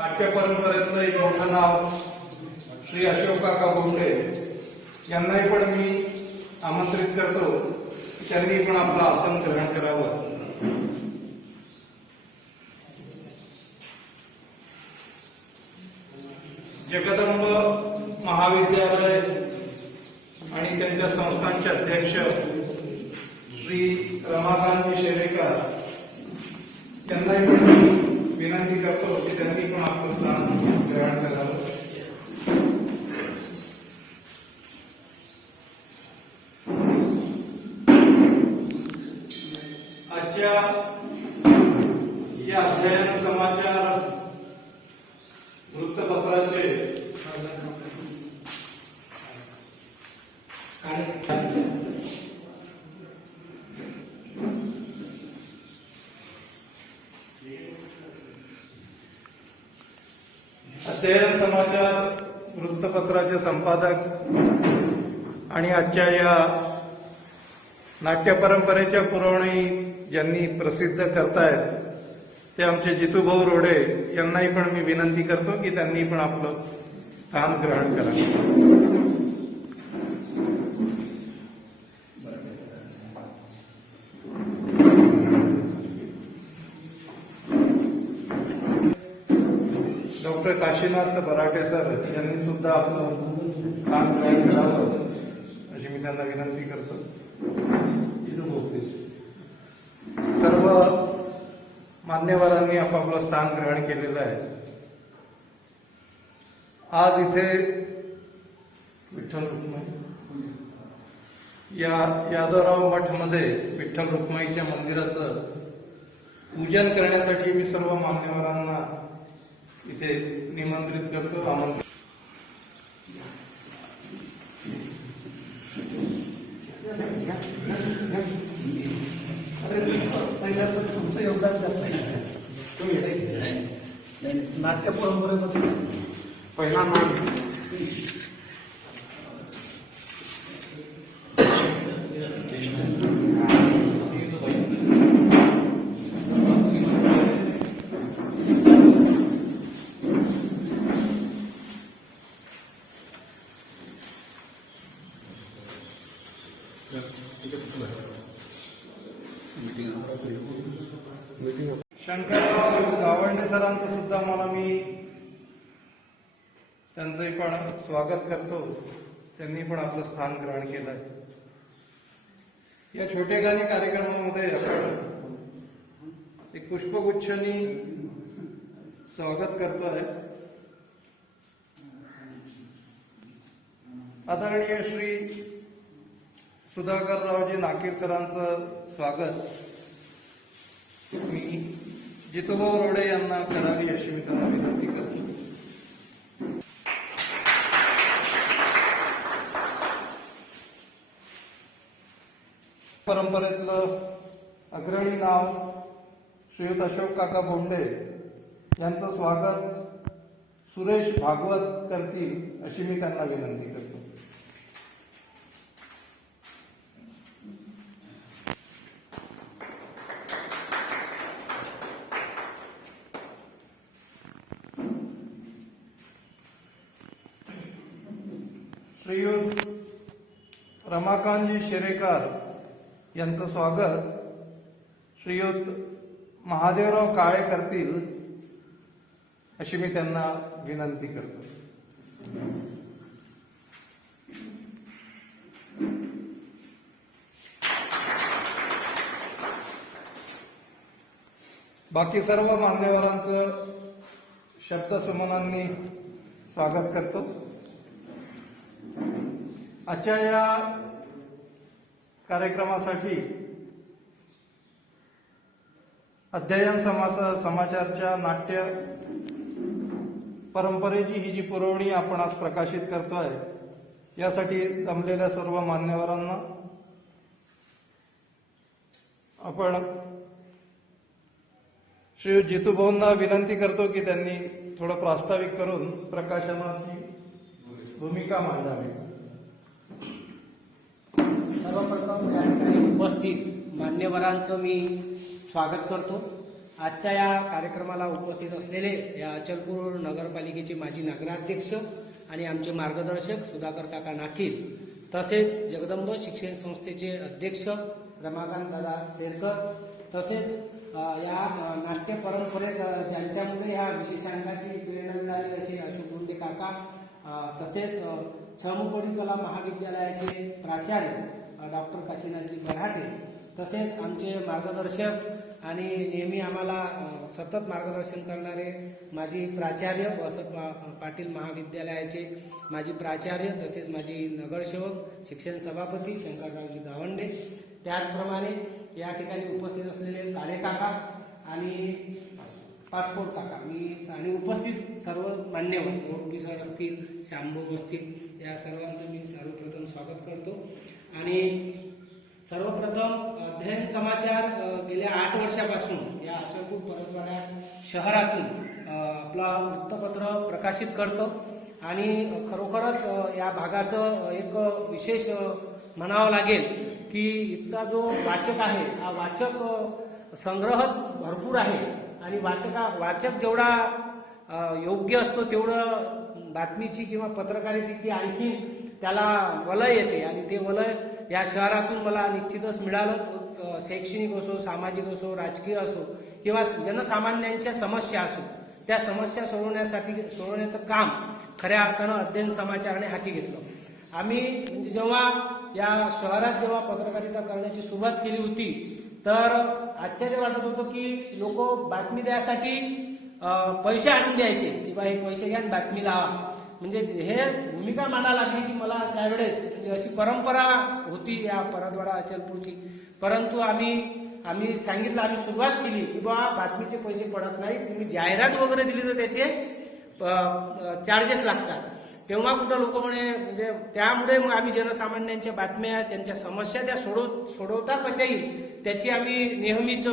नाट्य परंपरेतलं एक मोठं नाव श्री अशोक काका बोंडे यांनाही पण मी आमंत्रित करतो की त्यांनी पण आपलं आसन ग्रहण करावं. जगदंब महाविद्यालय आणि त्यांच्या संस्थांचे अध्यक्ष श्री रमाकांत शेरेकर यांनाही पण विनंती करतो की त्यांनी पण आपलं स्थान ग्रहण करावं. आजच्या या अध्ययन समाचार वृत्तपत्राचे अध्ययन समाचार वृत्तपत्राचे संपादक आणि आजच्या या नाट्य परंपरेच्या पुरवणी ज्यांनी प्रसिद्ध करतायत ते आमचे जितूभाऊ रोडे यांनाही पण मी विनंती करतो की त्यांनी पण आपलं स्थान ग्रहण करावं. डॉक्टर काशीनाथ बराटे सर यांनी सुद्धा आपलं स्थान ग्रहण करावं अशी मी त्यांना विनंती करतो. सर्व मान्यवरांनी आपापलं स्थान ग्रहण केलेलं आहे. आज इथे विठ्ठल रुक्माई या यादवराव मठमध्ये विठ्ठल रुक्माईच्या मंदिराचं पूजन करण्यासाठी मी सर्व मान्यवरांना इथे निमंत्रित करतो. आमंत्रित तुमचं योगदान जास्त नाट्य परंपरेमध्ये पहिला मान शंकरराव गावंडे सरांचं सुद्धा मला मी त्यांचंही पण स्वागत करतो. त्यांनी पण आपलं स्थान ग्रहण केलंय. या छोटेखानी कार्यक्रमामध्ये आपण एक पुष्पगुच्छांनी स्वागत करतोय. आदरणीय श्री सुधाकररावजी नाकीर सरांचं स्वागत मी जितूभाऊ रोडे यांना करावी अशी मी त्यांना विनंती करतो. परंपरेतलं अग्रणी नाव श्रीयुत अशोक काका बोंडे यांचं स्वागत सुरेश भागवत करतील अशी मी त्यांना विनंती करतो. श्रीयुत रमाकांतजी शेरेकर यांचं स्वागत श्रीयुत महादेवराव काळे करतील अशी मी त्यांना विनंती करतो. बाकी सर्व मान्यवरांचं शब्दसुमनांनी स्वागत करतो. आजच्या या कार्यक्रमासाठी अध्ययन समाचारच्या नाट्य परंपरेची ही जी पुरवणी आपण आज प्रकाशित करतोय यासाठी जमलेल्या सर्व मान्यवरांना आपण श्री जितूभाऊंना विनंती करतो की त्यांनी थोडं प्रास्ताविक करून प्रकाशनाची भूमिका मांडावी. सर्वप्रथम या ठिकाणी उपस्थित मान्यवरांचं मी स्वागत करतो आजच्या या कार्यक्रमाला उपस्थित असलेले या अचलपूर नगरपालिकेचे माजी नगराध्यक्ष आणि आमचे मार्गदर्शक सुधाकर काका नाकीर, तसेच जगदंब शिक्षण संस्थेचे अध्यक्ष रमाकांत दादा सेरकर, तसेच या नाट्य परंपरेत ज्यांच्यामुळे या विशेषांकाची प्रेरणा मिळाली असे अशोक गुंडे काका, तसेच छमुकोडी कला महाविद्यालयाचे प्राचार्य डॉक्टर काशीनाथजी बऱ्हाटे, तसेच आमचे मार्गदर्शक आणि नेहमी आम्हाला सतत मार्गदर्शन करणारे माजी प्राचार्य वसत पाटील महाविद्यालयाचे माजी प्राचार्य, तसेच माजी नगरसेवक शिक्षण सभापती शंकररावजी गावंडे, त्याचप्रमाणे या ठिकाणी उपस्थित असलेले काळे काका आणि पासपोर्ट काका आणि उपस्थित सर्व मान्यवर गौरवी सर असतील, श्यामभाऊ असतील, या सर्वांचं मी सर्वप्रथम स्वागत करतो. आणि सर्वप्रथम अध्ययन समाचार गेल्या 8 वर्षापासून या अचलपूर परतवाडा शहरातून आपला वृत्तपत्र प्रकाशित करतो आणि खरोखरच या भागाचं एक विशेष म्हणावं लागेल की इथचा जो वाचक आहे हा वाचक संग्रहच भरपूर आहे आणि वाचक जेवढा योग्य असतो तेवढं बातमीची किंवा पत्रकारितेची आणखी त्याला वलय येते आणि ते वलय या शहरातून मला निश्चितच मिळालं. शैक्षणिक असो, सामाजिक असो, राजकीय असो किंवा जनसामान्यांच्या समस्या असो, त्या समस्या सोडवण्याचं काम खऱ्या अर्थानं अध्ययन समाचाराने हाती घेतलं. आम्ही म्हणजे जेव्हा या शहरात जेव्हा पत्रकारिता करण्याची सुरुवात केली होती तर आश्चर्य वाटत होतं की लोक बातमी द्यायसाठी पैसे आणून द्यायचे की बा हे पैसे घ्या आणि बातमी लावा. म्हणजे हे भूमिका मांडायला लागली की मला त्यावेळेस म्हणजे अशी परंपरा होती या परतवाडा अचलपूरची. परंतु आम्ही सांगितलं, आम्ही सुरुवात केली की बा बातमीचे पैसे पडत नाही, तुम्ही जाहिरात वगैरे दिली तर त्याचे चार्जेस लागतात. तेव्हा कुठं लोक म्हणजे त्यामुळे मग आम्ही जनसामान्यांच्या बातम्या, त्यांच्या समस्या त्या सोडवता कशा येईल त्याची आम्ही नेहमीच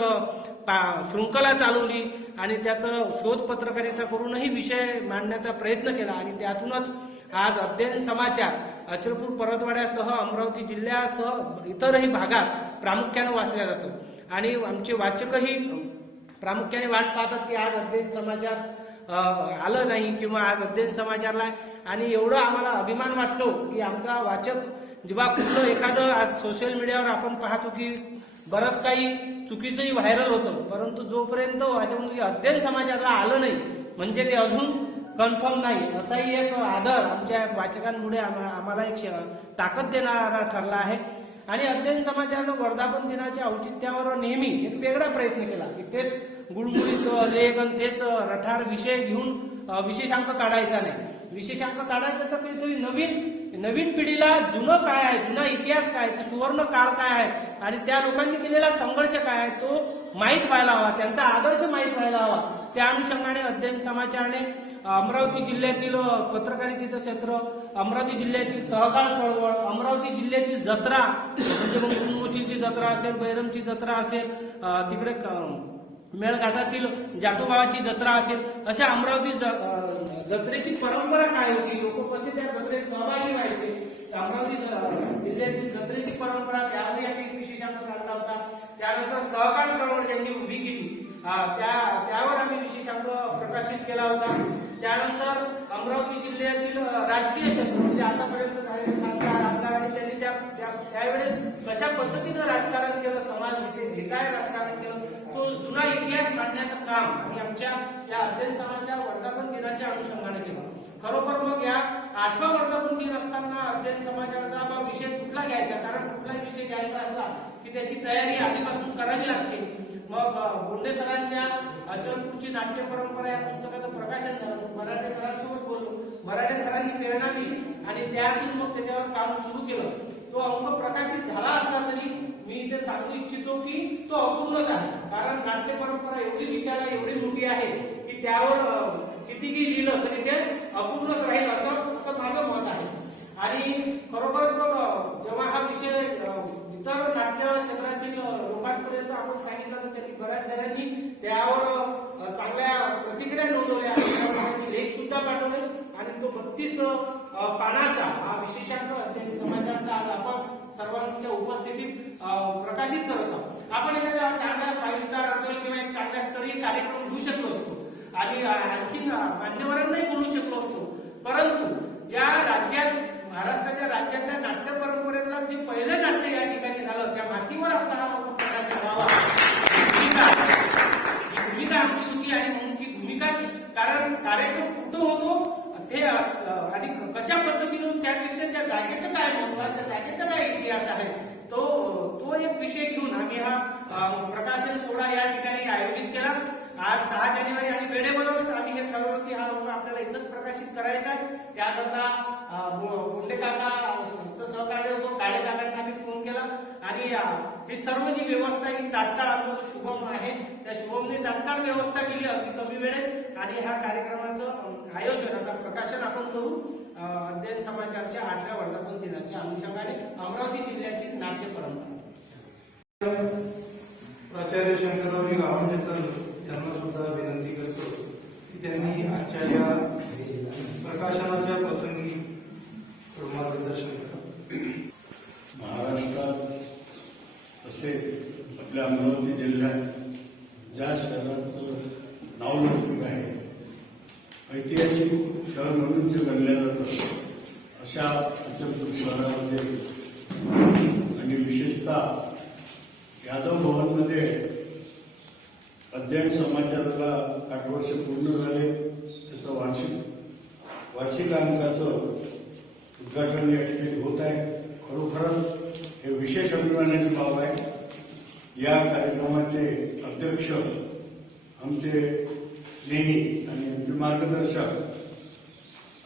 शृंखला चालवली आणि त्याचं शोध पत्रकारिता करूनही विषय मांडण्याचा प्रयत्न केला आणि त्यातूनच आज अध्ययन समाचार अचलपूर परतवाड्यासह अमरावती जिल्ह्यासह इतरही भागात प्रामुख्यानं वाचला जातो आणि आमचे वाचकही प्रामुख्याने वाट पाहतात की आज अध्ययन समाचार आलं नाही किंवा आज अध्ययन समाचारला. आणि एवढं आम्हाला अभिमान वाटतो की आमचा वाचक जेव्हा कुठलं एखादं आज सोशल मीडियावर आपण पाहतो की बरंच काही चुकीचंही व्हायरल होतं, परंतु जोपर्यंत वाचकांमध्ये अध्ययन समाचारला आलं नाही म्हणजे ते अजून कन्फर्म नाही. असाही एक आदर आमच्या वाचकांमुळे आम्हाला एक ताकद देणारा ठरला आहे. आणि अध्ययन समाचारानं वर्धापन दिनाच्या औचित्यावर नेहमी एक वेगळा प्रयत्न केला की तेच गुळमुळीत लेख आणि तेच रठार विषय घेऊन विशेषांक काढायचा नाही. विशेषांक काढायचा तर काहीतरी नवीन पिढीला जुनं काय आहे, जुना इतिहास काय, तो सुवर्ण काळ काय आहे आणि त्या लोकांनी केलेला संघर्ष काय आहे तो माहीत व्हायला हवा, त्यांचा आदर्श माहीत व्हायला हवा. त्या अनुषंगाने अध्ययन समाचाराने अमरावती जिल्ह्यातील पत्रकारितेचं क्षेत्र, अमरावती जिल्ह्यातील सहकार चळवळ, अमरावती जिल्ह्यातील जत्रा म्हणजे मग कुंभोचीची जत्रा असेल, बैरमची जत्रा असेल, तिकडे मेळघाटातील जाटोबाची जत्रा असेल, अशा अमरावती जत्रेची परंपरा काय होती, लोक कसे त्या जत्रेत सहभागी व्हायचे, अमरावती जिल्ह्यातील जत्रेची परंपरा त्यावरही आम्ही एक विशेषांक काढला होता. त्यानंतर सहकार चळवळ ज्यांनी उभी केली त्यावर आम्ही विशेषांक प्रकाशित केला होता. त्यानंतर अमरावती जिल्ह्यातील राजकीय क्षेत्र म्हणजे आतापर्यंत झालेले खासदार आमदार आणि त्यांनी त्यावेळेस कशा पद्धतीनं राजकारण केलं, समाज हिताय राजकारण केलं, तो जुना इतिहास मांडण्याचं काम आणि आमच्या या अध्ययन समाचार वर्धापन दिनाच्या अनुषंगाने केलं. खरोखर मग या 8वा वर्धापन दिन असताना अध्ययन समाचाराचा विषय कुठला घ्यायचा, कारण कुठलाही विषय घ्यायचा असला की त्याची तयारी आधीपासून करावी लागते. मग बोंडे सरांच्या अचलपूरची नाट्य परंपरा या पुस्तकाचं प्रकाशन झालं. मराठे सरांसोबत बोललो, मराठे सरांनी प्रेरणा दिली आणि त्यातून मग त्याच्यावर काम सुरू केलं. तो अंक प्रकाशित झाला असला तरी मी इथे सांगू इच्छितो की तो अपूर्णच आहे, कारण नाट्य परंपरा एवढी विशाल एवढी मोठी आहे की त्यावर कितीही लिहिलं तरी ते अपूर्णच राहील असं माझं मत आहे. आणि खरोखर जेव्हा हा विषय इतर नाट्य क्षेत्रातील लोकांपर्यंत आपण सांगितलं तर त्यांनी बऱ्याच जणांनी त्यावर चांगल्या प्रतिक्रिया नोंदवल्या, लेख सुद्धा पाठवले आणि आणि तो 32 पानाचा हा विशेषांक अध्ययन समाचारचा आज आपण सर्वांच्या उपस्थितीत प्रकाशित करत आहोत. आपण एखाद्या चांगल्या 5 स्टार हॉटेल किंवा एक चांगल्या स्तरीय कार्यक्रम घेऊ शकलो असतो आणि आणखी मान्यवरांनाही बोलू शकलो असतो, परंतु ज्या राज्यात महाराष्ट्राच्या राज्यातल्या नाट्य परंपरेतलं जे पहिलं नाट्य या ठिकाणी झालं त्या मातीवर आपला हा प्रकाश व्हावा ही भूमिका आमची होती. आणि म्हणून ती भूमिका कारण कार्यक्रम कुठं होतो ते आणि कशा पद्धतीने त्यापेक्षा त्या जागेचं काय महत्व आहे, त्या जागेचा काय इतिहास आहे तो एक विषय घेऊन आम्ही हा प्रकाशन सोहळा या ठिकाणी आयोजित केला. आज 6 जानेवारी आणि वेळेबरोबर आम्ही हे ठरवलं की हा आपल्याला इथंच प्रकाशित करायचा आहे. त्याकरता कोंडे काकांचं सहकार्य होतं, काळे काकांना आम्ही फोन केला आणि ही सर्व जी व्यवस्था ही तात्काळ आमचा जो शुभम आहे त्या शुभमने तात्काळ व्यवस्था केली अगदी कमी वेळेत आणि ह्या कार्यक्रमाचं आयोजन आता प्रकाशन आपण करू अध्ययन समाचारच्या 8व्या वर्धापन दिनाच्या अनुषंगाने अमरावती जिल्ह्यातील नाट्य परंपरा. प्राचार्य शंकररावजी गावंडे सर यांना सुद्धा विनंती करतो की त्यांनी आजच्या या प्रकाशनाच्या प्रसंगी मार्गदर्शन करावं. महाराष्ट्रात तसे आपल्या अमरावती जिल्ह्यात ज्या शहराचं नाव लौकिक आहे, ऐतिहासिक शहर म्हणून ते बनलं जातं, अशा अचलपूर शहरामध्ये आणि विशेषतः यादव भवनमध्ये अध्ययन समाचाराला 8 वर्ष पूर्ण झाले. त्याचं वार्षिकांकाचं उद्घाटन या ठिकाणी होत आहे. खरोखरच हे विशेष अभिमानाची बाब आहे. या कार्यक्रमाचे अध्यक्ष आमचे स्नेही आणि आमचे मार्गदर्शक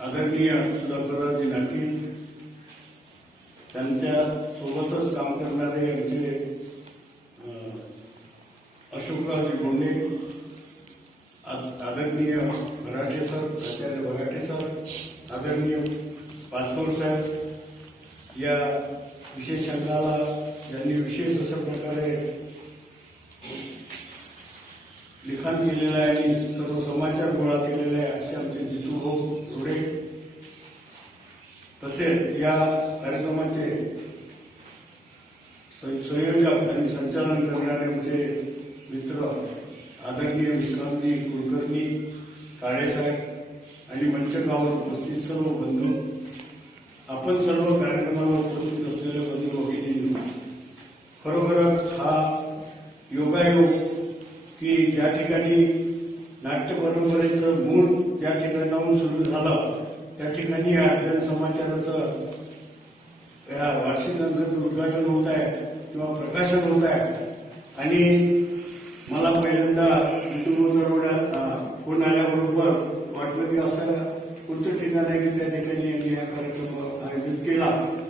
आदरणीय सुधाकररावजी नाकील, त्यांच्या सोबतच काम करणारे आमचे अशोकरावजी गोंडे, आदरणीय भराटे सर, प्राचार्य भराटे सर, आदरणीय पाचपोर साहेब, या विशेषांकाला यांनी विशेष अशा प्रकारे लिखाण केलेलं आहे आणि सर्व समाचार गोळा केलेले आहे असे आमचे जितूभाऊ रोडे. तसेच या कार्यक्रमाचे संयोजक आणि संचालन करणारे आमचे मित्र आदरणीय विश्रांती कुलकर्णी, काळेसाहेब आणि मंचकावर उपस्थित सर्व बंधू, आपण सर्व कार्यक्रमाला उपस्थित असलेले बंधू भगिनी, खरोखरच हा योगायोग की ज्या ठिकाणी नाट्य परंपरेचं मूळ ज्या ठिकाणाहून सुरू झालं त्या ठिकाणी या अध्ययन समाचाराचं या वार्षिकांकाचं उद्घाटन होत आहे किंवा प्रकाशन होत आहे. आणि मला पहिल्यांदा फोन आल्याबरोबर वाटलं की असं कोणतं ठिकाण आहे की त्या ठिकाणी यांनी हा कार्यक्रम आयोजित केला,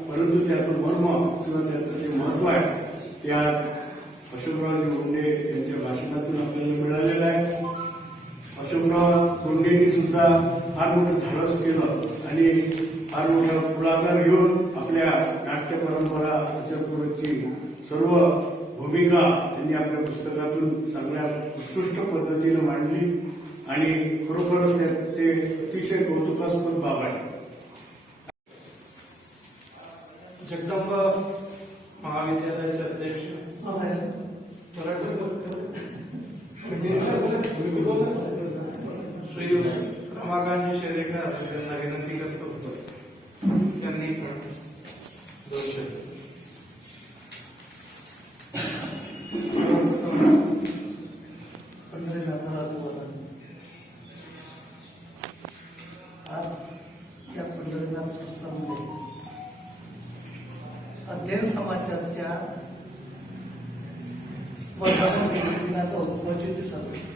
परंतु त्याचं मर्म किंवा त्याचं जे महत्व आहे त्या अशोकराव गोंडे यांच्या भाषणातून आपल्याला मिळालेलं आहे. अशोकराव गोंडेंनी सुद्धा फार मोठं धाडस केलं आणि फार मोठा पुढाकार घेऊन आपल्या नाट्य परंपरा अचलपूरची सर्व भूमिका त्यांनी आपल्या पुस्तकातून चांगल्या उत्कृष्ट पद्धतीने मांडली आणि खरोखरच ते अतिशय कौतुकास्पद बाब आहे. जगदंबा महाविद्यालयाचे अध्यक्ष श्री रमाकांत शेरेकर यांना विनंती करतो त्यांनी दोन शब्द. आज या पंढरीनाथ संस्थांमध्ये अध्ययन समाचारच्या वर्धापन दिनाचं औचित्य साधलं.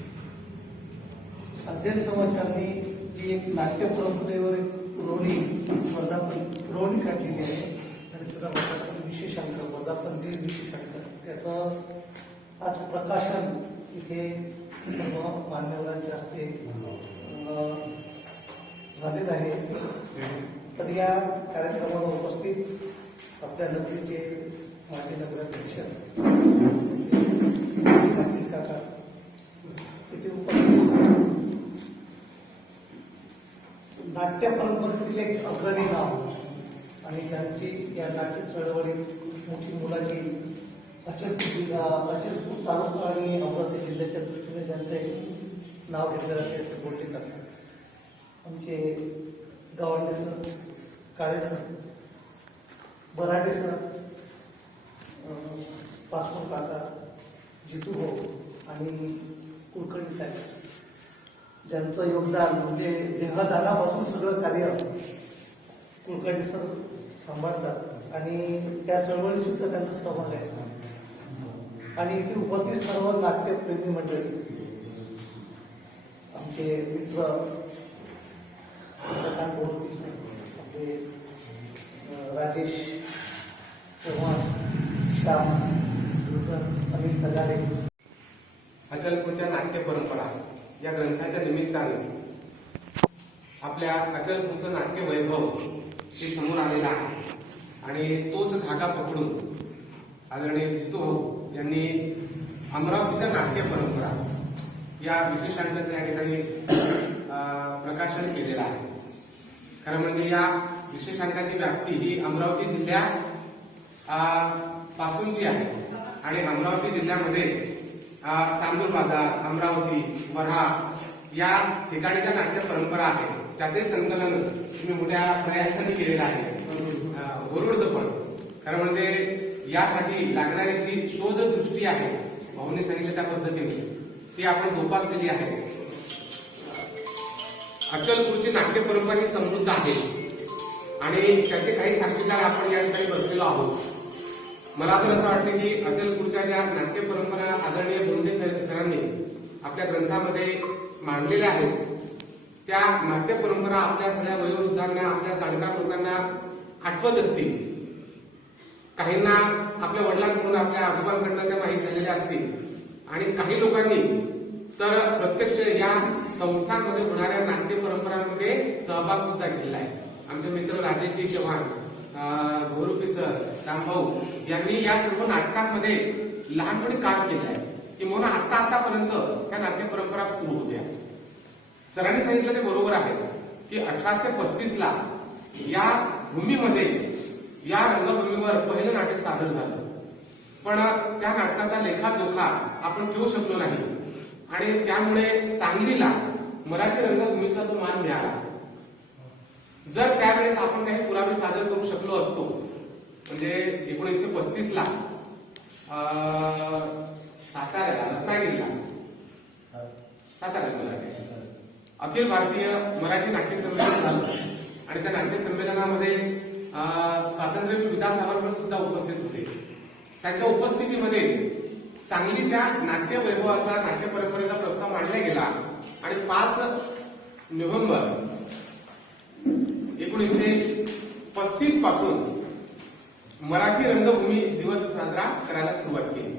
अध्ययन समाचारने जी एक नाट्य परंपरेवर एक पुरवणी काढलेली आहे आणि त्याचा वर्धापन विशेषांक, वर्धापन दिन विशेषांक, त्याचं आज प्रकाशन इथे सर्व मान्यवरांच्या हस्ते झालेलं आहे. तर या कार्यक्रमाला उपस्थित आपल्या नदीचे माजी नगराध्यक्ष काका इथे उपस्थित नाट्य परंपरेतील एक अग्रणी नाव आणि त्यांची या नाट्य चळवळीत मोठी मुलाची अचलपूर तालुका आणि अमरावती जिल्ह्याच्या दृष्टीने त्यांचे नाव घेतले जाते असे बोलले जाते। आमचे गावंडे सर, काळे सर, बराडे सर, पासपोर्ट काका, जितू हो आणि कुलकर्णी साहेब ज्यांचं योगदान म्हणजे देहदानापासून सगळं कार्य कुलकर्णी सर सांभाळतात आणि त्या चळवळीत सुद्धा त्यांचा सहभाग आहे। आणि इथे उपस्थित सर्व नाट्यप्रेमी मंडळी, आमचे मित्र आपले राजेश चव्हाण, श्याम, अनिल कजारे। अचलपूरच्या नाट्य परंपरा या ग्रंथाच्या निमित्ताने आपल्या अचलपूरचं नाट्य वैभव हे समोर आलेलं आहे आणि तोच धागा पकडून आदरणीय जितू भाऊ यांनी अमरावतीच्या नाट्य परंपरा या विशेषांकाचं या ठिकाणी प्रकाशन केलेलं आहे। खरं म्हणजे या विशेषांकाची व्याप्ती ही अमरावती जिल्ह्या पासूनची आहे आणि अमरावती जिल्ह्यामध्ये चांदूर बाजार, अमरावती, वऱ्हा या ठिकाणीच्या नाट्य परंपरा आहेत त्याचे संकलन तुम्ही मोठ्या प्रयासाने केलेलं आहे। वरुडचं पण खरं म्हणजे यासाठी लागणारी जी शोध दृष्टी आहे भाऊने सांगितलं त्या पद्धतीने ती आपण जोपासलेली आहे। अचलपूरची नाट्य परंपरा ही समृद्ध आहे आणि त्याचे काही साक्षीदार आपण या ठिकाणी बसलेलो आहोत। मला तर असं वाटतं की अचलपूरच्या ज्या नाट्य परंपरा आदरणीय बोंडे सरांनी आपल्या ग्रंथामध्ये मांडलेल्या आहेत त्या नाट्य परंपरा आपल्या सगळ्या वयोवृद्धांना, आपल्या जाणकार लोकांना आठवत असतील। काहींना आपल्या वडिलांकडून, आपल्या आजोबांकडून त्या माहीत झालेल्या असतील आणि काही लोकांनी तर प्रत्यक्ष या संस्थांमध्ये होणाऱ्या नाट्य परंपरांमध्ये सहभाग सुद्धा घेतलेला आहे। आमचे मित्र राजेशजी चव्हाण, गौरवपी सर, रामभाऊ यांनी या सर्व नाटकांमध्ये लहानपणी काम केलं आहे किंवा आतापर्यंत त्या नाट्य परंपरा सुरू होत्या। सरांनी सांगितलं ते बरोबर आहे की 1835 ला या भूमीमध्ये, या रंगभूमीवर पहिलं नाटक सादर झालं, पण त्या नाटकाचा लेखाजोखा आपण ठेवू शकलो नाही आणि त्यामुळे सांगलीला मराठी रंगभूमीचा तो मान मिळाला। जर त्यावेळेस आपण काही पुरावे सादर करू शकलो असतो म्हणजे 1935 ला साताऱ्याला, रत्नागिरीला, अखिल भारतीय मराठी नाट्य संमेलन झालं आणि त्या नाट्य संमेलनामध्ये स्वातंत्र्य विदा सावरकर सुद्धा उपस्थित होते। त्यांच्या उपस्थितीमध्ये सांगलीच्या नाट्य वैभवाचा, नाट्य परंपरेचा प्रस्ताव मांडला गेला आणि 5 नोव्हेंबर 1935 पासून मराठी रंगभूमी दिवस साजरा करायला सुरुवात केली।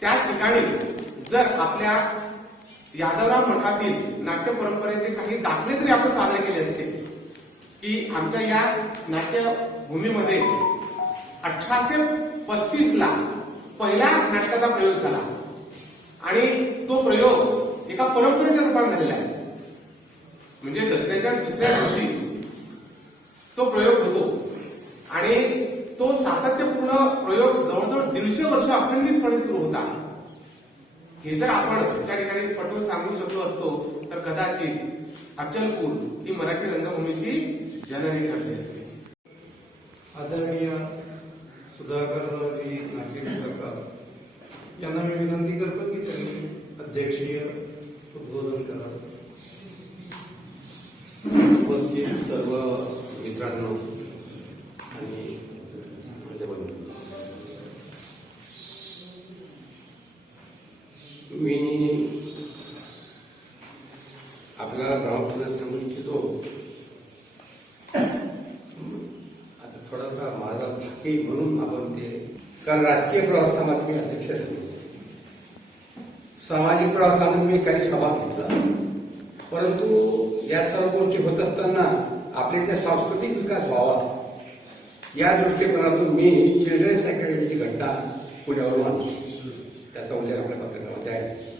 त्या ठिकाणी जर आपल्या यादवराव मठातील नाट्य परंपरेचे काही दाखले जरी आपण सादर केले असते की आमच्या या नाट्यभूमीमध्ये 1835 ला पहिला नाटकाचा प्रयोग झाला आणि तो प्रयोग एका परंपरेच्या रूपात झालेला आहे। म्हणजे दसऱ्याच्या दुसऱ्या दिवशी तो प्रयोग होतो आणि तो सातत्यपूर्ण प्रयोग जवळजवळ 150 वर्ष अखंडितपणे सुरू होता। हे जर आपण त्या ठिकाणी पटवून सांगू शकलो असतो तर कदाचित अचलपूर ही मराठी रंगभूमीची जननी ठरली असते। आदरणीय सुधाकरजी नाशिककर यांना मी विनंती करतो की त्यांनी अध्यक्षीय उद्बोधन करावं। उपस्थित सर्व मित्रांनो आणि माझ्या बंधू, मी आपल्याला प्रामुख्याने सांगू इच्छितो, आता थोडासा माझा भाकी म्हणून आपण ते, कारण राजकीय प्रवासामध्ये मी अध्यक्ष झालो, सामाजिक प्रवासामध्ये मी काही सभा घेतला, परंतु या सर्व गोष्टी होत असताना आपले ते सांस्कृतिक विकास व्हावा या दृष्टिकोनातून मी चिल्ड्रन्स अकॅडमीची घटना पुण्यावरून आणली। त्याचा उल्लेख आपल्या पत्रकामध्ये आहे।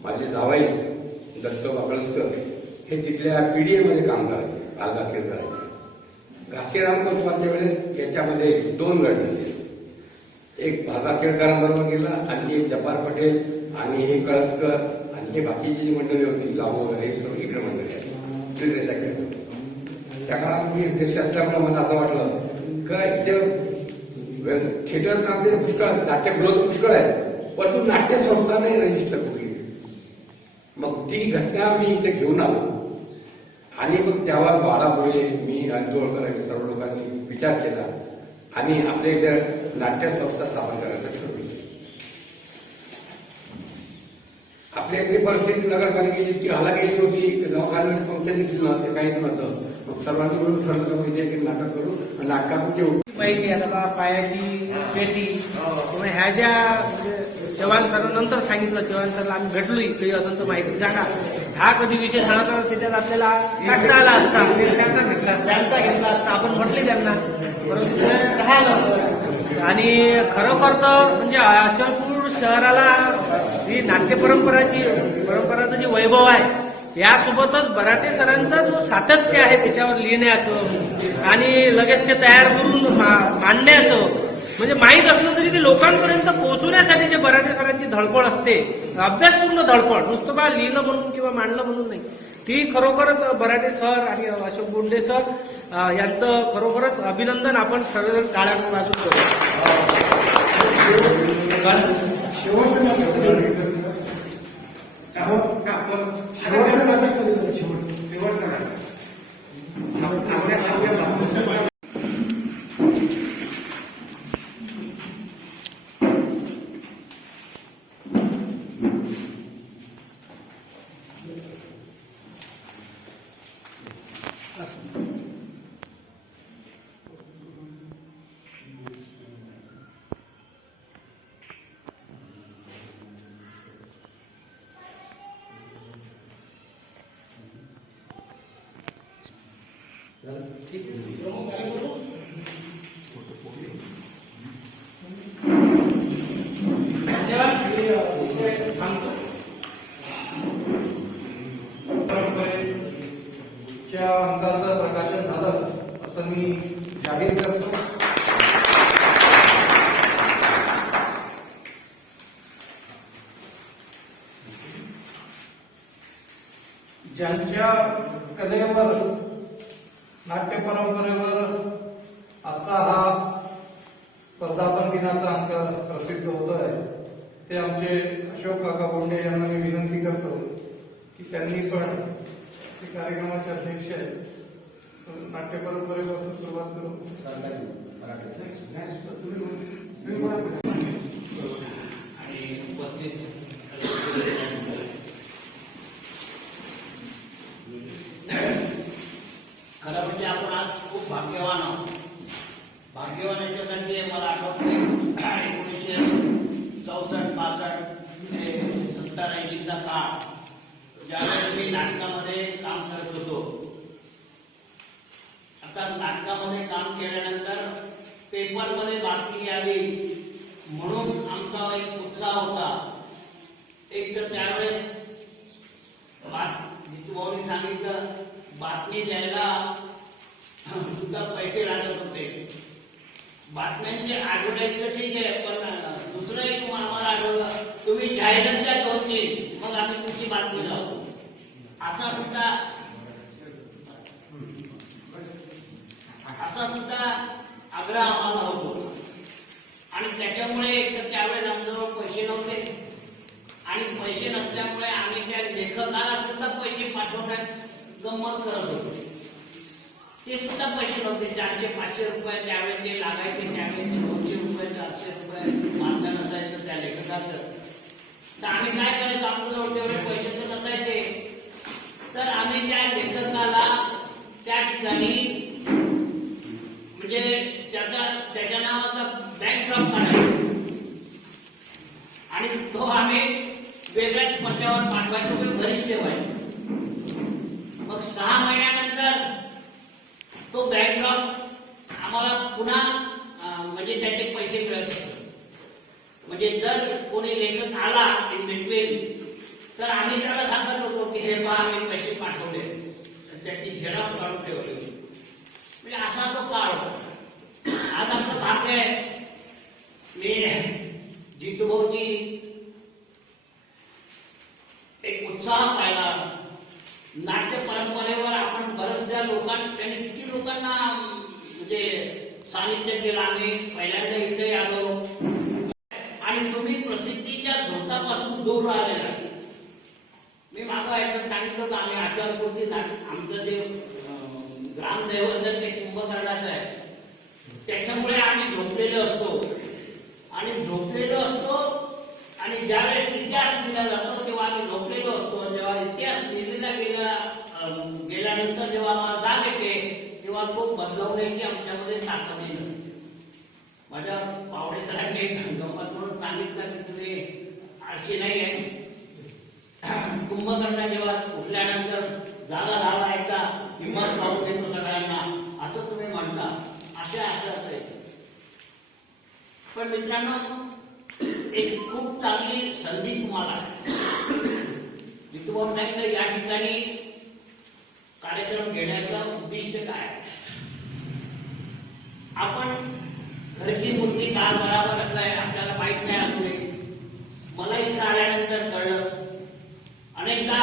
माझे जावाई दत्त बाबळस्कर हे तिथल्या PDA मध्ये काम करायचे, कालबाखेर करायचे. घाशीराम कोतवालच्या वेळेस याच्यामध्ये 2 गट झाले. एक भालबा खेळकरांबरोबर गेला आणि एक जब्बार पटेल आणि हे कळसकर आणि हे बाकीची जी मंडळी होती लावो वगैरे सर्व इकडे मंडळी आहे चिल्ड्रेनच्या खेळात. त्या काळात मी अध्यक्ष असल्यामुळे मला असं वाटलं का इथे थिएटर तर आपले पुष्कळ नाट्यगृह तर पुष्कळ आहे, परंतु नाट्य संस्था नाही रजिस्टर कुठली. मग ती घटना मी इथे घेऊन आलो आणि मग तेव्हा बाळापुढे मी आंदोळकर आणि सर्व लोकांनी विचार केला आणि आपल्या इथे नाट्य संस्था स्थापन करायचं ठरवलं. आपल्या इथली परिस्थिती नगरपालिकेची इतकी हलाखीची होती, दवाखान्यात फंक्शन नव्हते, काहीच नव्हतं. मग सर्वांनी मिळून ठरवलं म्हणजे एक नाटक करू आणि नाटकात येऊ. माहिती आता बा पायाची पेटी किंवा ह्या ज्या चव्हाण सर नंतर सांगितलं, चव्हाण सरला आम्ही भेटलो काही असं तर माहिती सांगा. हा कधी विषय झाला तर त्याच्यात आपल्याला टाकता आला असता, त्यांचा घेतला असता, आपण म्हटले त्यांना, परंतु ते राहिलं. आणि खरोखर तर म्हणजे अचलपूर शहराला जी नाट्य परंपराचं जे वैभव आहे यासोबतच बराटे सरांचा जो सातत्य आहे त्याच्यावर लिहिण्याचं आणि लगेच ते तयार करून मांडण्याचं, म्हणजे माहीत असलं तरी ते लोकांपर्यंत पोहोचवण्यासाठी जे बराटे सरांची धडपड असते, अभ्यासपूर्ण धडपड, नुसतं बा लिहिणं म्हणून किंवा मांडणं म्हणून नाही, ती खरोखरच बराटे सर आणि अशोक बोंडे सर यांचं खरोखरच अभिनंदन आपण सर्वजण टाळ्या वाजून करू. परंपरेच्या अंकाचं प्रकाशन झालं असं मी जाहीर करतो. ज्यांच्या कलेवर, नाट्य परंपरेवर आजचा हा वर्धापन दिनाचा अंक प्रसिद्ध होतोय ते आमचे अशोक काका बोंडे यांना मी विनंती करतो की त्यांनी पण ते कार्यक्रमाचे अध्यक्ष आहेत, नाट्य परंपरेपासून सुरुवात करू. आणि उपस्थित खरं म्हणजे आपण आज खूप भाग्यवान आहोत. भाग्यवान याच्यासाठी मला आठवते 1964-65 ते 70-80चा काळ, ज्यावेळेस मी नाटकामध्ये काम करत होतो. आता नाटकामध्ये काम केल्यानंतर पेपरमध्ये बातमी आली म्हणून आमचा एक उत्साह होता. एक तर त्यावेळेस जितूभाऊनी सांगितलं बातमी द्यायला सुद्धा पैसे लागत होते. बातम्यांचे ऍडव्हर्टाईज तर ठीक आहे, पण दुसरं एक आम्हाला आढळलं, तुम्ही जाहिरात द्या होती मग आम्ही तुमची बातमी लावतो, असा सुद्धा आग्रह आम्हाला होतो. आणि त्याच्यामुळे एक तर त्यावेळेस आमच्याजवळ पैसे नव्हते आणि पैसे नसल्यामुळे आम्ही त्या लेखकाला सुद्धा पैसे पाठवण्यात गंमत करत होतो. ते सुद्धा पैसे नव्हते, 400-500 रुपये त्यावेळेस जे लागायचे, त्यावेळेस 200 रुपये 400 रुपये मानधन असायचं त्या लेखकाचं. तर आम्ही काय करायचो, आपल्याजवळ तेवढे पैसे तर नसायचे, तर आम्ही त्या लेखकाला त्या ठिकाणी म्हणजे त्याच्या नावाचा बँक ड्रॉप काढायचो आणि तो आम्ही वेगळ्याच पत्त्यावर पाठवायचो किंवा घरीच ठेवायचो. मग 6 महिन्यानंतर तो बँक ड्रॉप आम्हाला पुन्हा म्हणजे त्याचे पैसे मिळत होते. म्हणजे जर कोणी लेखक आला इन बिटवीन तर आम्ही त्याला सांगत होतो की हे पहा आम्ही पैसे पाठवले. झेरॉक्स काढून ठेवले होते. म्हणजे असा तो काळ होता. आज आपलं भाग्य आहे, मी जितूभाऊची एक उत्साह पाहिला. नाट्य परंपरेवर आपण बऱ्याचशा त्यांनी किती लोकांना म्हणजे सानिध्य केलं. आम्ही पहिल्यांदा इथे आलो आणि तुम्ही प्रसिद्धीच्या झोतापासून दूर राहिलेला. मी मागं ऐकत सांगितलं तर आम्ही आचारपूर्ती आमचं जे ग्रामदैवत ते कुंभकर्णाचं आहे, त्याच्यामुळे आम्ही झोपलेलो असतो आणि ज्यावेळेस इतिहास दिला जातो तेव्हा आम्ही झोपलेलो असतो. जेव्हा इतिहास लिहिलेला गेल्यानंतर जेव्हा आम्हाला जाग येते तेव्हा तो बदलवण्याची आमच्यामध्ये ताकदही नसते. माझ्या पावडे सरांनी गंमत म्हणून सांगितलं की तुम्ही अशी नाही आहे. कुंभकर्ण जेव्हा उठल्यानंतर जागा लावायचा हिंमत पाहून देतो सगळ्यांना, असं तुम्ही म्हणता. अशा आहे. पण मित्रांनो, एक खूप चांगली संधी तुम्हाला जितूभाऊ सांगितलं या ठिकाणी कार्यक्रम घेण्याचं उद्दिष्ट काय. आपण घरची मुलगी काल बराबर असलाय आपल्याला माहित नाही. आपले मला इथं आल्यानंतर कळलं. अनेकदा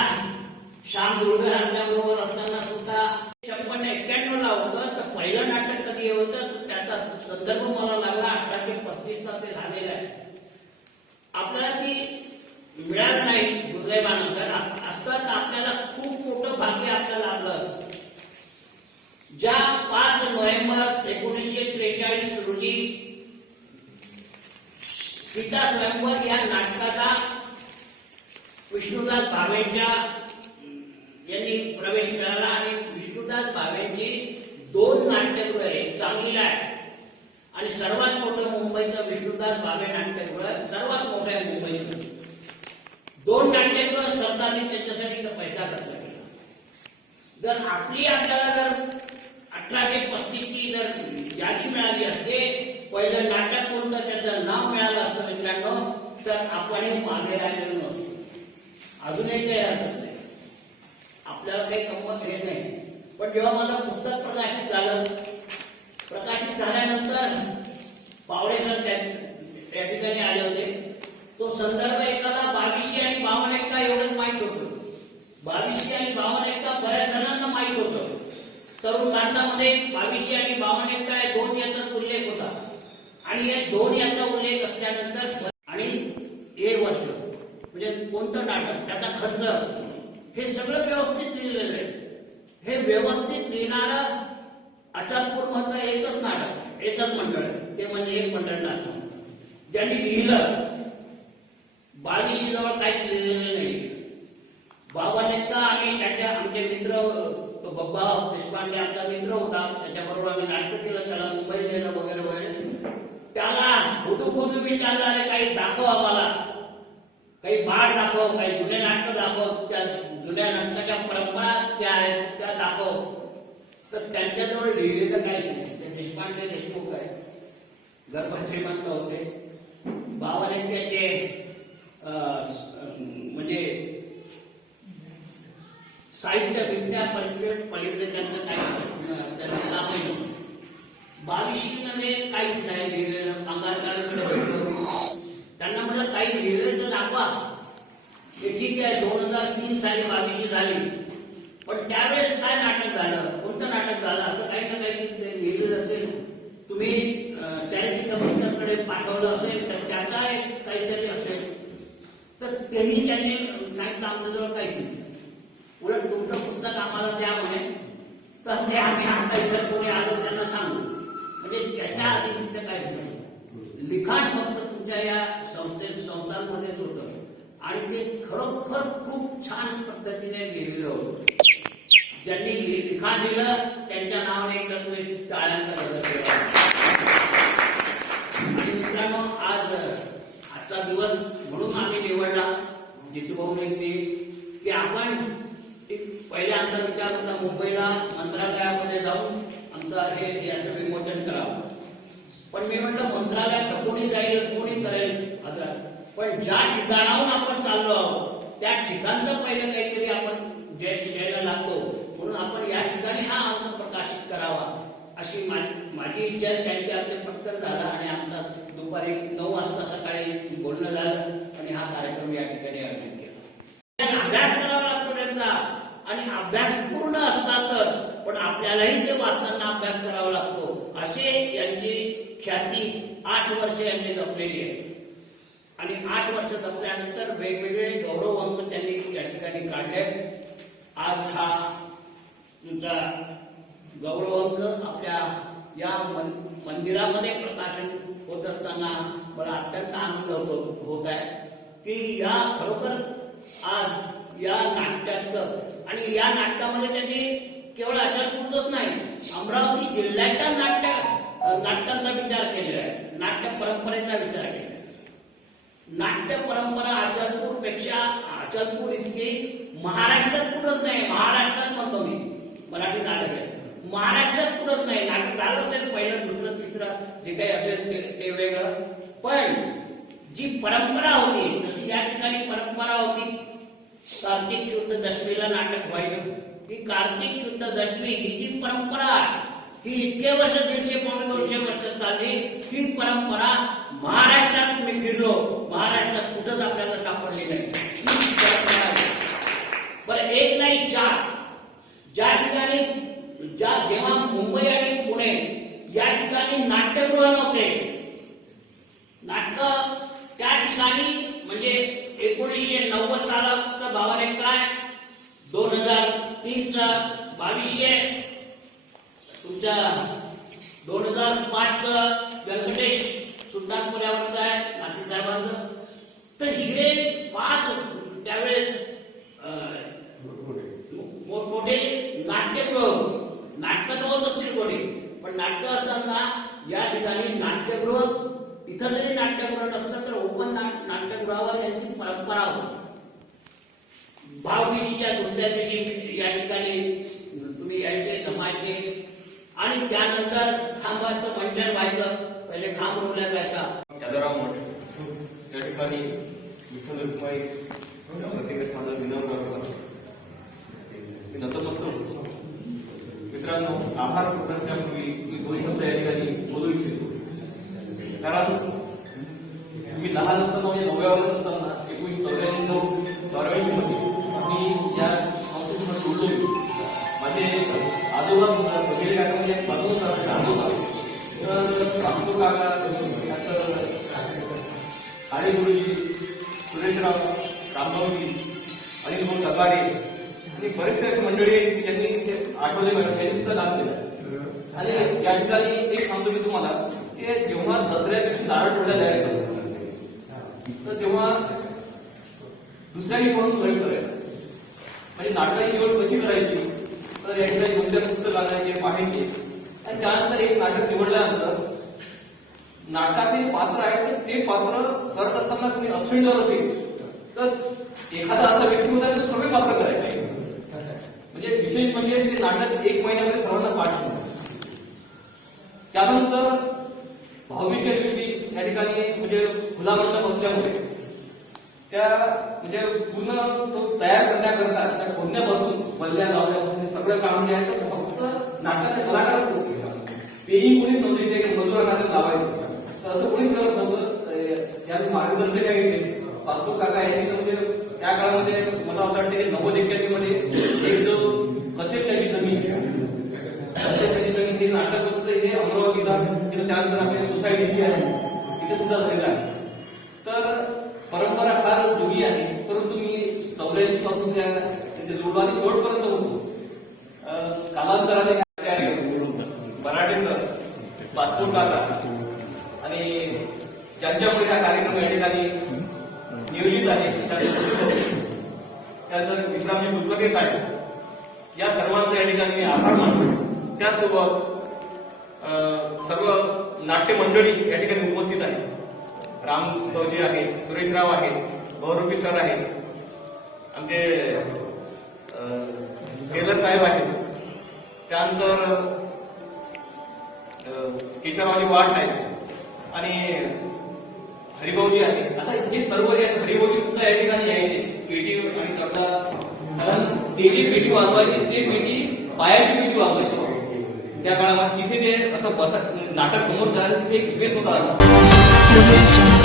श्याम दुर्गर आपल्याबरोबर असताना सुद्धा 56-91 ला होतं तर पहिलं नाटक कधी होतं त्याचा संदर्भ मला लागला 1835 ला ते झालेलं आहे. आपल्याला ती मिळालं नाही दुर्दैवानं. तर असतं तर आपल्याला खूप मोठं भाग्य आपल्याला आपलं असतं. ज्या 5 नोव्हेंबर 1943 रोजी सीता स्वयंवर या नाटकाचा विष्णुदास भावेंच्या यांनी प्रवेश मिळाला आणि विष्णुदास भावेंची 2 नाट्यगृह, एक सांगलीला आहे आणि सर्वात मोठं मुंबईचं विष्णुदास भावे नाट्यगृह सर्वात मोठं आहे मुंबईचं. 2 नाट्यगृह सरकारने त्याच्यासाठी पैसा खर्च केला. जर आपल्याला जर 1835 ची जर यादी मिळाली असते, पहिलं नाटक कोणतं त्याचं नाव मिळालं असतं मित्रांनो, तर आपण मागे राहिलेलो नसतो. अजूनही काही हरकत नाही, आपल्याला काही गंमत हे नाही. पण जेव्हा माझं पुस्तक प्रकाशित झाल्यानंतर पावडे सर त्या ठिकाणी आले होते. तो संदर्भ एखादा 2200 आणि 52 एवढंच माहीत होतं. 2200 आणि 52 बऱ्याच जणांना माहीत होतं. तरुण भारतामध्ये 2200 आणि 52 2 याचाच उल्लेख होता आणि या 2 याचा उल्लेख असल्यानंतर आणि हे वर्ष म्हणजे कोणतं नाटक, त्याचा खर्च, हे सगळं व्यवस्थित लिहिलेलं आहे. हे व्यवस्थित लिहिणारं अचलपूर मधलं एकच नाटक, एकच मंडळ आहे, ते म्हणजे एक मंडळ नाटक. ज्यांनी लिहिलं 2200 जवळ काहीच लिहिलेलं नाही. 52 आणि त्याच्या आमचे मित्र बब्बा देशपांडे आमचा मित्र होता, त्याच्याबरोबर आम्ही नाटक केलं, त्याला मुंबई नेलं वगैरे वगैरे. त्याला खुदू विचारणारे काही दाखव आम्हाला, काही बाळ दाखव, काही जुने नाटकं दाखव, त्या जुन्या नाटकाच्या परंपरा त्या आहेत त्या दाखव. तर त्यांच्याजवळ लिहिलेलं काहीच नाही. ते देशपांडे देशमुख आहे, गर्भश्रीमंत होते. 52 म्हणजे साहित्य विद्या पलीकडे त्यांचं काही कामही नव्हतं. 2200 मध्ये काहीच नाही लिहिलेलं. अंगारकरांकडे त्यांना म्हटलं काही लिहिलं तर दाखवा. हे ठीक आहे, 2003 साली 2200 झाली, पण त्यावेळेस काय नाटक झालं, कोणतं नाटक झालं, असं काही ना काही लिहिलेलं असेल. तुम्ही चॅरिटी कमिशनरकडे पाठवलं असेल तर त्याचा एक काहीतरी असेल, तर तेही त्यांनी सांगितलं आमच्याजवळ काहीच नाही. उलट तुमचं पुस्तक आम्हाला द्या म्हणे, तर ते आम्ही आता इतर कोणी आलो त्यांना सांगू. म्हणजे त्याच्या आधी तिथं काहीच नाही. लिखाण फक्त तुमच्या या संस्थांमध्येच होतं आणि ते खरोखर खूप छान पद्धतीने लिहिलेलं होतं. ज्यांनी लिखाण दिलं त्यांच्या नावाने एकदा तुम्ही टाळ्यांचा गजर केला. आणि मित्रांनो, आजचा दिवस म्हणून आम्ही निवडला जितूभाऊने मी की आपण पहिले आमचा विचार होता मुंबईला मंत्रालयामध्ये जाऊन आमचं हे याचं विमोचन करावं. पण मी म्हटलं मंत्रालयात तर कोणी जाईल, कोणी करेल आता, पण ज्या ठिकाणाहून आपण चाललो आहोत त्या ठिकाणचं पहिलं काहीतरी आपण द्यायला लागतो. म्हणून आपण या ठिकाणी अशी माझी इच्छा आहे. त्यांची आपले पटकन झाला आणि आमचा दुपारी 9 वाजता सकाळी बोलणं झालं आणि हा कार्यक्रम या ठिकाणी आयोजित केला. अभ्यास करावा लागतो त्यांचा आणि अभ्यास पूर्ण असतातच, पण आपल्यालाही ते वाचताना अभ्यास करावा लागतो. असे यांची ख्याती 8 वर्ष यांनी जपलेली आहे आणि 8 वर्ष जपल्यानंतर वेगवेगळे गौरव अंक त्यांनी या ठिकाणी काढले. आज हा तुमचा गौरव अंक आपल्या या मंदिरामध्ये प्रकाशन होत असताना मला अत्यंत आनंद होत आहे की या खरोखर आज या नाट्यातलं आणि या नाटकामध्ये त्यांनी केवळ अचलपूरच नाही, अमरावती जिल्ह्याच्या नाटकांचा विचार केलेला आहे, नाट्य परंपरेचा विचार केला आहे. नाट्य परंपरा अचलपूर इतकी महाराष्ट्रात कुठंच नाही. महाराष्ट्रात म्हणतो मी, मराठी नाटक आहे, महाराष्ट्रात कुठंच नाही. नाटक झालं असेल पहिलं, दुसरं, तिसरं जे काही असेल ते वेगळं, पण जी परंपरा होती जशी या ठिकाणी परंपरा होती, कार्तिक शुद्ध दशमीला नाटक व्हायचं. ही कार्तिक शुद्ध दशमी ही जी परंपरा ही इतके वर्ष 150-200 वर्ष चालली. ही परंपरा महाराष्ट्रात मी फिरलो, महाराष्ट्रात कुठंच आपल्याला सापडली नाही. ही परंपरा आहे. बरं, एक नाही 4 ज्या ठिकाणी जेव्हा मुंबई आणि पुणे या ठिकाणी नाट्यगृह नव्हते, नाटक त्या ठिकाणी म्हणजे 1990 सालाचा भावाने काय 2003चा 2200 तुमच्या 2005चं व्यंकटेश सुलतानपुऱ्यावरचं आहे नाट्य साहेबांचं. तर हे 5 त्यावेळेस मोठमोठे नाट्यगृह, नाटकं होत असतील कोणी, पण नाटकं असताना या ठिकाणी नाट्यगृह, तिथं जरी नाट्यगृह नसतं तर ओपन नाट्यगृहावर यांची परंपरा होती. भावगीरीच्या दुसऱ्या दिवशी या ठिकाणी तुम्ही यायचे, जमायचे आणि त्यानंतर खांबाचं मंचन व्हायचं. पहिले खांब रोवला जायचा. यादवराव मठ या ठिकाणी विठ्ठल रुक्माई या प्रतिमेस माझा विनम्र होता. मी नतमस्तक होतो. मित्रांनो, आभार प्रकटच्या पूर्वी मी 2 शब्द या ठिकाणी बोलू इच्छितो. कारण मी लहान असताना म्हणजे 9व्या वर्गात असताना 1994 मध्ये मी या संस्थेमध्ये जोडलो. माझे आजोबा सुद्धा वगैरे काका म्हणजे बाजूला आजोबा तर रामपूर काका, आणि गुरुजी, सुरेशराव, रामभाऊजी, अनिल भाऊ तगाडे आणि बरेचसे असे मंडळी ज्यांनी आठवले त्यांनी सुद्धा दान केलं. आणि या ठिकाणी एक सांगतो मी तुम्हाला की जेव्हा दसऱ्या दिवशी नारळ फोडला जायचं तर तेव्हा दुसऱ्याही म्हणून प्रयोग करायचा. म्हणजे नाटकाची निवड कशी करायची तर या ठिकाणी कोणत्या पुस्तक आणायचे, पाहायचे आणि त्यानंतर एक नाटक निवडल्यानंतर नाटकाचे पात्र आहे तर ते पात्र करत असताना तुम्ही अपसेंट जर असेल तर एखादा असा व्यक्ती होता तर सगळे पात्र करायचे. म्हणजे विशेष म्हणजे ते नाटक 1 महिन्यामध्ये सर्वांना पाठ होतं. त्यानंतर भाऊबीजेच्या दिवशी या ठिकाणी म्हणजे खुला मंडप असल्यामुळे त्या म्हणजे पूर्ण तो तयार करण्याकरता त्या खोदण्यापासून बल्ल्या लावण्यापासून सगळं काम जे आहे ते फक्त नाटकाचे कलाकारच होते. तेही कोणीच नव्हते ते मजूर नाटक लावायचं तर असं कोणीच करत नव्हतं. त्या मार्गदर्शक आहे वास्तू काका यांनी म्हणजे त्या काळामध्ये मला असं वाटतं की 90-91 मध्ये एक जो कसेल त्याची जमीन त्याची जमीन ते नाटक होतं इथे अमरावतीला, त्यानंतर आपली सोसायटी जी आहे तिथे सुद्धा झालेलं आहे. तर परंपरा फार जुनी आहे, परंतु मी 84 पासून त्याचे जोडवानी शेवटपर्यंत होतो. कालांतराने मराठी सर, पासपोर्ट काका आणि ज्यांच्यामुळे हा कार्यक्रम या ठिकाणी नियोजित आहे त्यानंतर विश्रामजी कुलकर्णी साहेब या सर्वांचा या ठिकाणी मी आभार मानतो. त्यासोबत सर्व नाट्य मंडळी या ठिकाणी उपस्थित आहे. राम भाऊजी आहे, सुरेशराव आहे, बहुरूपी सर आहे, आमचे टेलर साहेब आहेत, त्यानंतर केशवरावजी वाट आहेत आणि हरिभाऊजी आहे. आता हे सर्व हरिभाऊजी सुद्धा या ठिकाणी यायचे पेटी आणि करता, कारण ते जी पेटी वाजवायची ते पेटी पायाची पेटी वाजवायची. त्या काळामध्ये तिथे ते असं नाटक समोर करायला तिथे एक स्पेस होता असा.